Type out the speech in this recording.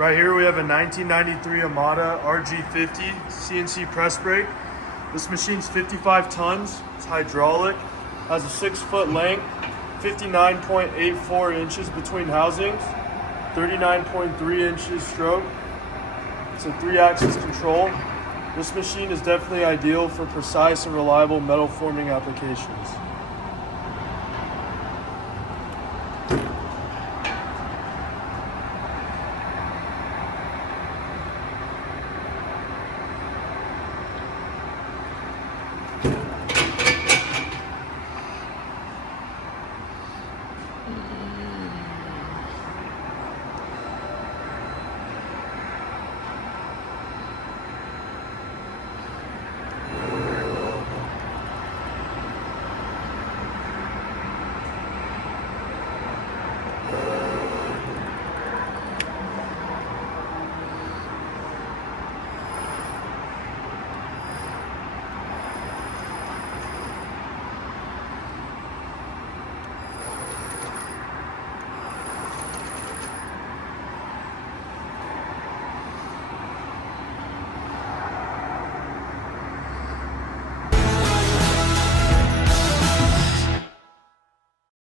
Right here we have a 1993 Amada RG-50 CNC Press Brake. This machine's 55 tons, it's hydraulic, has a 6-foot length, 59.84 inches between housings, 39.3 inches stroke. It's a 3-axis control. This machine is definitely ideal for precise and reliable metal forming applications.